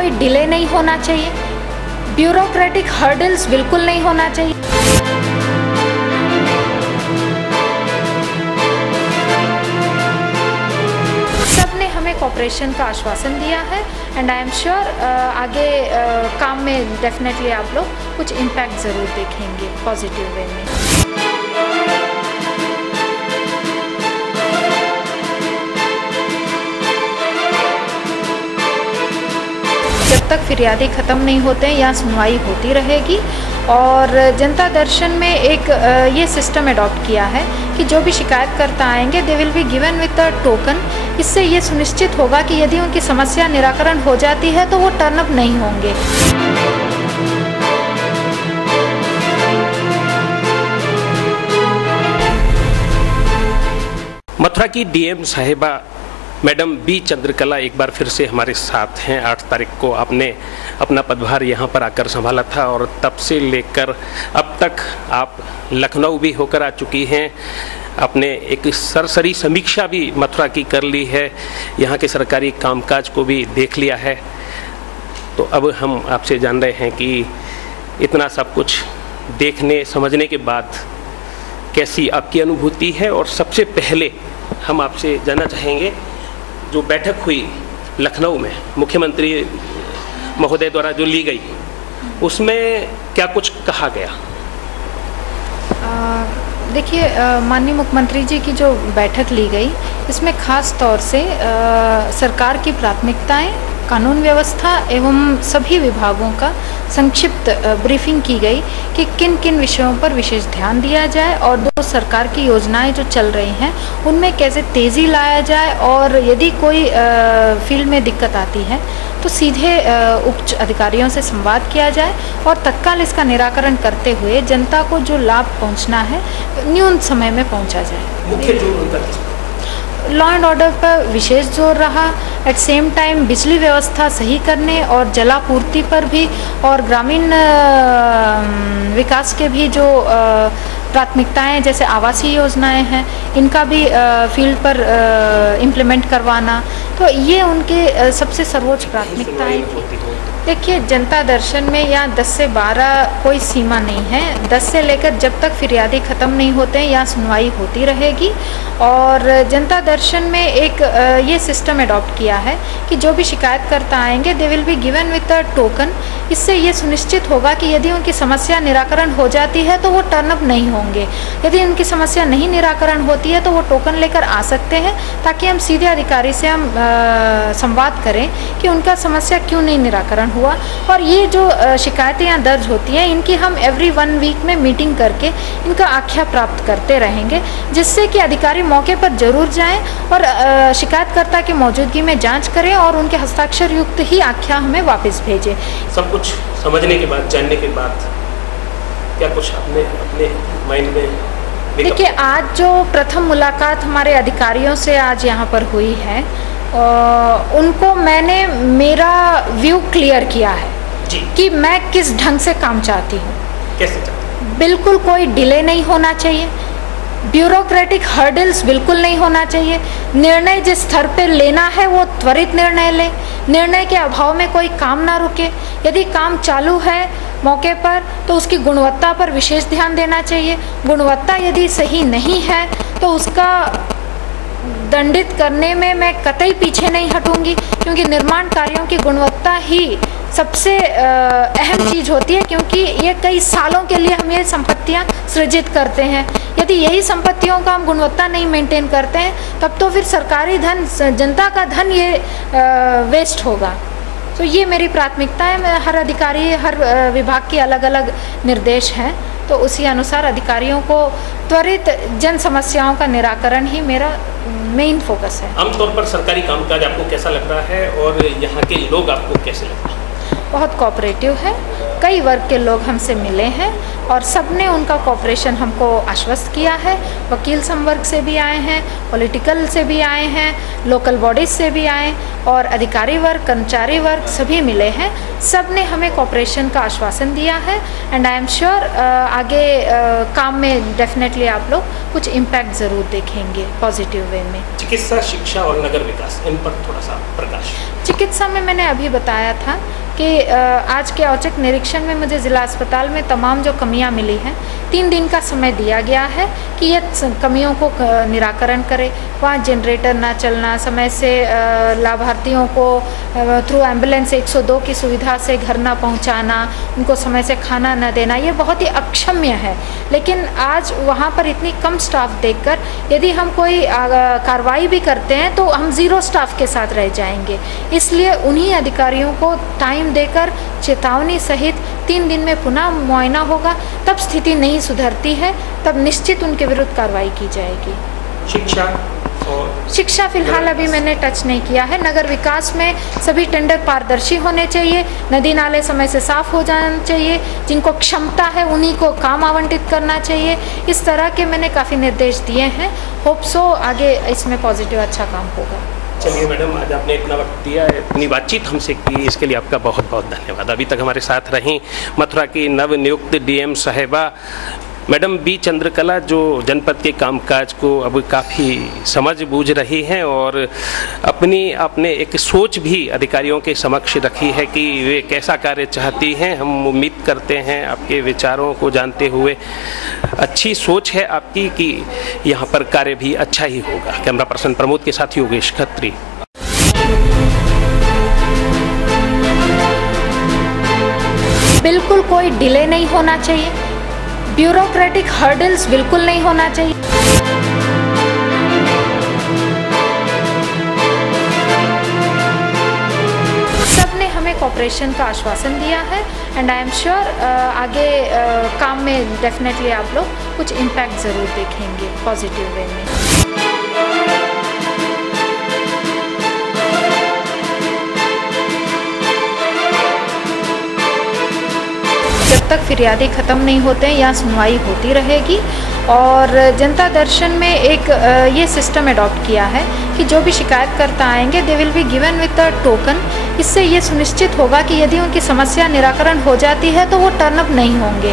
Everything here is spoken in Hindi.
कोई डिले नहीं होना चाहिए, ब्यूरोक्रेटिक हर्डल्स बिल्कुल नहीं होना चाहिए। सबने हमें कोऑपरेशन का आश्वासन दिया है एंड आई एम श्योर आगे काम में डेफिनेटली आप लोग कुछ इम्पैक्ट ज़रूर देखेंगे पॉजिटिव वे में। जब तक फिरियादी ख़त्म नहीं होते यहाँ सुनवाई होती रहेगी। और जनता दर्शन में एक ये सिस्टम अडॉप्ट किया है कि जो भी शिकायतकर्ता आएंगे they will be given with a token. इससे ये सुनिश्चित होगा कि यदि उनकी समस्या निराकरण हो जाती है तो वो टर्न अप नहीं होंगे। मथुरा की डीएम साहिबा मैडम बी चंद्रकला एक बार फिर से हमारे साथ हैं। 8 तारीख को आपने अपना पदभार यहाँ पर आकर संभाला था और तब से लेकर अब तक आप लखनऊ भी होकर आ चुकी हैं। आपने एक सरसरी समीक्षा भी मथुरा की कर ली है, यहाँ के सरकारी कामकाज को भी देख लिया है। तो अब हम आपसे जान रहे हैं कि इतना सब कुछ देखने समझने के बाद कैसी आपकी अनुभूति है। और सबसे पहले हम आपसे जानना चाहेंगे, जो बैठक हुई लखनऊ में मुख्यमंत्री महोदय द्वारा जो ली गई, उसमें क्या कुछ कहा गया? देखिए, माननीय मुख्यमंत्री जी की जो बैठक ली गई, इसमें खास तौर से सरकार की प्राथमिकताएं, कानून व्यवस्था एवं सभी विभागों का संक्षिप्त ब्रीफिंग की गई कि किन किन विषयों पर विशेष ध्यान दिया जाए और दो सरकार की योजनाएं जो चल रही हैं उनमें कैसे तेज़ी लाया जाए, और यदि कोई फील्ड में दिक्कत आती है तो सीधे उच्च अधिकारियों से संवाद किया जाए और तत्काल इसका निराकरण करते हुए जनता को जो लाभ पहुंचना है न्यून समय में पहुंचा जाए। मुख्य जोर लॉ एंड ऑर्डर पर विशेष जोर रहा। एट सेम टाइम बिजली व्यवस्था सही करने और जलापूर्ति पर भी, और ग्रामीण विकास के भी जो प्राथमिकताएं जैसे आवासीय योजनाएं हैं इनका भी फील्ड पर इम्प्लीमेंट करवाना, तो ये उनके सबसे सर्वोच्च प्राथमिकताएं थी। देखिए, जनता दर्शन में यहाँ 10 से 12 कोई सीमा नहीं है। 10 से लेकर जब तक फिरियादी ख़त्म नहीं होते हैं यहाँ सुनवाई होती रहेगी। और जनता दर्शन में एक ये सिस्टम अडॉप्ट किया है कि जो भी शिकायतकर्ता आएंगे they will be given with a token. इससे ये सुनिश्चित होगा कि यदि उनकी समस्या निराकरण हो जाती है तो वो टर्न अप नहीं होंगे। यदि उनकी समस्या नहीं निराकरण होती है तो वो टोकन लेकर आ सकते हैं, ताकि हम सीधे अधिकारी से हम संवाद करें कि उनका समस्या क्यों नहीं निराकरण हुआ। और ये जो शिकायतें यहाँ दर्ज होती हैं इनकी हम एवरी 1 वीक में मीटिंग करके इनका आख्या प्राप्त करते रहेंगे, जिससे कि अधिकारी मौके पर जरूर जाएं और शिकायतकर्ता की मौजूदगी में जांच करें और उनके हस्ताक्षर युक्त ही आख्या हमें वापस भेजें। सब कुछ समझने के बाद, जानने के बाद क्या कुछ आपने अपने माइंड में? देखिए, आज जो प्रथम मुलाकात हमारे अधिकारियों से आज यहाँ पर हुई है, उनको मैंने मेरा व्यू क्लियर किया है जी, कि मैं किस ढंग से काम चाहती हूँ। कैसे चाहती हूँ? बिल्कुल कोई डिले नहीं होना चाहिए, ब्यूरोक्रेटिक हर्डल्स बिल्कुल नहीं होना चाहिए। निर्णय जिस स्तर पे लेना है वो त्वरित निर्णय लें, निर्णय के अभाव में कोई काम ना रुके। यदि काम चालू है मौके पर तो उसकी गुणवत्ता पर विशेष ध्यान देना चाहिए। गुणवत्ता यदि सही नहीं है तो उसका दंडित करने में मैं कतई पीछे नहीं हटूंगी, क्योंकि निर्माण कार्यों की गुणवत्ता ही सबसे अहम चीज़ होती है, क्योंकि ये कई सालों के लिए हम ये संपत्तियां सृजित करते हैं। यदि यही संपत्तियों का हम गुणवत्ता नहीं मेंटेन करते हैं तब तो फिर सरकारी धन, जनता का धन ये वेस्ट होगा। तो ये मेरी प्राथमिकता है। हर अधिकारी, हर विभाग की अलग अलग निर्देश हैं, तो उसी अनुसार अधिकारियों को त्वरित जन समस्याओं का निराकरण ही मेरा मेन फोकस है। आमतौर पर सरकारी कामकाज आपको कैसा लग रहा है और यहाँ के लोग आपको कैसे लगते हैं? बहुत कोऑपरेटिव है कई वर्ग के लोग हमसे मिले हैं और सबने उनका कोऑपरेशन हमको आश्वस्त किया है। वकील संवर्ग से भी आए हैं, पॉलिटिकल से भी आए हैं, लोकल बॉडीज से भी आए और अधिकारी वर्ग, कर्मचारी वर्ग सभी मिले हैं। सब ने हमें कोऑपरेशन का आश्वासन दिया है एंड आई एम श्योर आगे काम में डेफिनेटली आप लोग कुछ इम्पैक्ट ज़रूर देखेंगे पॉजिटिव वे में। चिकित्सा, शिक्षा और नगर विकास, इन पर थोड़ा सा प्रकाश। चिकित्सा में मैंने अभी बताया था कि आज के औचक निरीक्षण में मुझे ज़िला अस्पताल में तमाम जो कमियां मिली हैं 3 दिन का समय दिया गया है कि ये कमियों को निराकरण करे। वहाँ जनरेटर ना चलना, समय से लाभार्थियों को थ्रू एम्बुलेंस 102 की सुविधा से घर ना पहुँचाना, उनको समय से खाना न देना, ये बहुत ही अक्षम्य है। लेकिन आज वहाँ पर इतनी कम स्टाफ देखकर यदि हम कोई कार्रवाई भी करते हैं तो हम 0 स्टाफ के साथ रह जाएंगे। इसलिए उन्हीं अधिकारियों को टाइम देकर चेतावनी सहित 3 दिन में पुनः मुआयना होगा। तब स्थिति नहीं सुधरती है तब निश्चित उनके विरुद्ध कार्रवाई की जाएगी। शिक्षा फिलहाल अभी मैंने टच नहीं किया है। नगर विकास में सभी टेंडर पारदर्शी होने चाहिए, नदी नाले समय से साफ हो जाना चाहिए, जिनको क्षमता है उन्हीं को काम आवंटित करना चाहिए। इस तरह के मैंने काफ़ी निर्देश दिए हैं। होप सो आगे इसमें पॉजिटिव अच्छा काम होगा। चलिए मैडम, आज आपने इतना वक्त दिया, इतनी बातचीत हमसे की, इसके लिए आपका बहुत बहुत धन्यवाद। अभी तक हमारे साथ रहीं मथुरा की नवनियुक्त डीएम साहिबा मैडम बी चंद्रकला, जो जनपद के कामकाज को अब काफ़ी समझ बूझ रही हैं और आपने एक सोच भी अधिकारियों के समक्ष रखी है कि वे कैसा कार्य चाहती हैं। हम उम्मीद करते हैं आपके विचारों को जानते हुए अच्छी सोच है आपकी कि यहाँ पर कार्य भी अच्छा ही होगा। कैमरा पर्सन प्रमोद के साथ योगेश खत्री। बिल्कुल कोई डिले नहीं होना चाहिए, ब्यूरोक्रेटिक हर्डल्स बिल्कुल नहीं होना चाहिए। सबने हमें कोऑपरेशन का आश्वासन दिया है एंड आई एम श्योर आगे काम में डेफिनेटली आप लोग कुछ इम्पैक्ट ज़रूर देखेंगे पॉजिटिव वे में। जब तक फिरियादी ख़त्म नहीं होते हैं यहाँ सुनवाई होती रहेगी। और जनता दर्शन में एक ये सिस्टम अडॉप्ट किया है कि जो भी शिकायतकर्ता आएंगे they will be given with a token. इससे ये सुनिश्चित होगा कि यदि उनकी समस्या निराकरण हो जाती है तो वो टर्न अप नहीं होंगे।